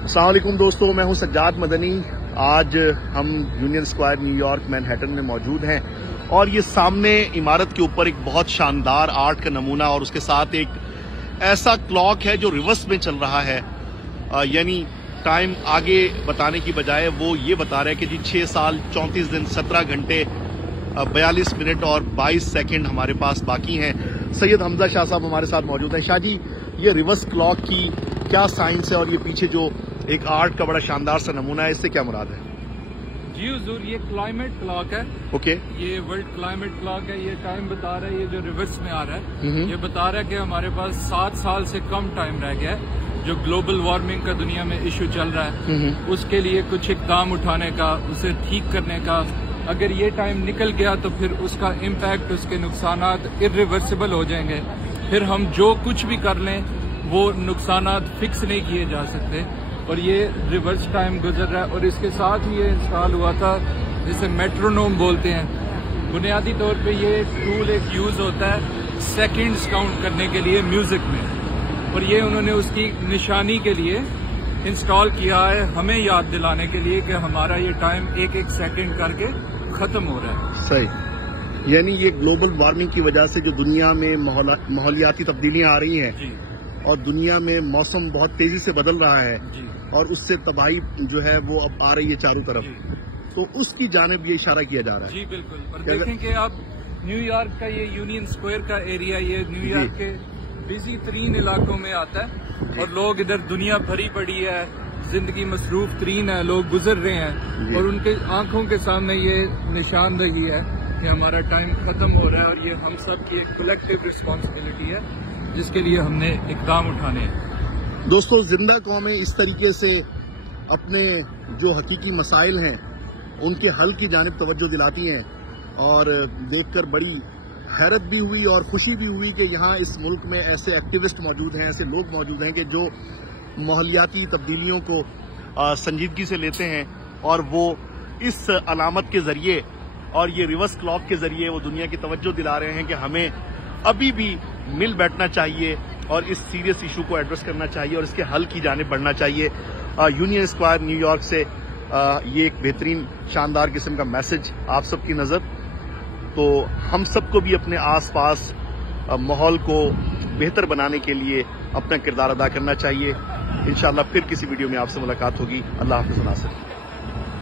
अस्सलाम वालेकुम दोस्तों, मैं हूं सज्जाद मदनी। आज हम यूनियन स्क्वायर न्यूयॉर्क मैनहट्टन में मौजूद हैं और ये सामने इमारत के ऊपर एक बहुत शानदार आर्ट का नमूना और उसके साथ एक ऐसा क्लॉक है जो रिवर्स में चल रहा है, यानी टाइम आगे बताने की बजाय वो ये बता रहा है कि जी 6 साल 34 दिन 17 घंटे 42 मिनट और 22 सेकंड हमारे पास बाकी हैं। सैयद हमजा शाह साहब हमारे साथ मौजूद हैं। शाह जी, ये रिवर्स क्लॉक की क्या साइंस है और ये पीछे जो एक आर्ट का बड़ा शानदार सा नमूना है, इससे क्या मुराद है? जी हुजूर, ये क्लाइमेट क्लॉक है। ओके। ये वर्ल्ड क्लाइमेट क्लॉक है। ये टाइम बता रहा है, ये जो रिवर्स में आ रहा है, ये बता रहा है कि हमारे पास 7 साल से कम टाइम रह गया है। जो ग्लोबल वार्मिंग का दुनिया में इशू चल रहा है, उसके लिए कुछ इकदाम उठाने का, उसे ठीक करने का। अगर ये टाइम निकल गया तो फिर उसका इम्पैक्ट, उसके नुकसानात इरिवर्सिबल हो जाएंगे। फिर हम जो कुछ भी कर लें वो नुकसानात फिक्स नहीं किए जा सकते। और ये रिवर्स टाइम गुजर रहा है और इसके साथ ही ये इंस्टॉल हुआ था जिसे मेट्रोनोम बोलते हैं। बुनियादी तौर पे ये टूल एक यूज होता है सेकंड्स काउंट करने के लिए म्यूजिक में, और ये उन्होंने उसकी निशानी के लिए इंस्टॉल किया है, हमें याद दिलाने के लिए कि हमारा ये टाइम एक एक सेकंड करके खत्म हो रहा है। सही, यानी ये ग्लोबल वार्मिंग की वजह से जो दुनिया में माहौलियाती तब्दीलियां आ रही हैं जी, और दुनिया में मौसम बहुत तेजी से बदल रहा है जी, और उससे तबाही जो है वो अब आ रही है चारों तरफ, तो उसकी जानिब ये इशारा किया जा रहा है। जी बिल्कुल। और देखें कि आप न्यूयॉर्क का ये यूनियन स्क्वायर का एरिया, ये न्यूयॉर्क के बिजी तरीन इलाकों में आता है और लोग इधर दुनिया भरी पड़ी है, जिंदगी मसरूफ तरीन है, लोग गुजर रहे हैं और उनके आंखों के सामने ये निशानदही है कि हमारा टाइम खत्म हो रहा है और ये हम सब की एक कलेक्टिव रिस्पॉन्सिबिलिटी है जिसके लिए हमने इकदाम उठाने हैं। दोस्तों, जिंदा कौमें इस तरीके से अपने जो हकीकी मसाइल हैं उनके हल की जानिब तवज्जो दिलाती हैं और देखकर बड़ी हैरत भी हुई और खुशी भी हुई कि यहाँ इस मुल्क में ऐसे एक्टिविस्ट मौजूद हैं, ऐसे लोग मौजूद हैं कि जो माहौलियाती तब्दीलियों को संजीदगी से लेते हैं और वो इस अलामत के जरिए और ये रिवर्स क्लॉक के जरिए वो दुनिया की तवज्जो दिला रहे हैं कि हमें अभी भी मिल बैठना चाहिए और इस सीरियस इशू को एड्रेस करना चाहिए और इसके हल की जानिब बढ़ना चाहिए। यूनियन स्क्वायर न्यूयॉर्क से ये एक बेहतरीन शानदार किस्म का मैसेज आप सबकी नज़र। तो हम सबको भी अपने आसपास माहौल को बेहतर बनाने के लिए अपना किरदार अदा करना चाहिए। इंशाअल्लाह फिर किसी वीडियो में आपसे मुलाकात होगी। अल्लाह हाफ़िज़।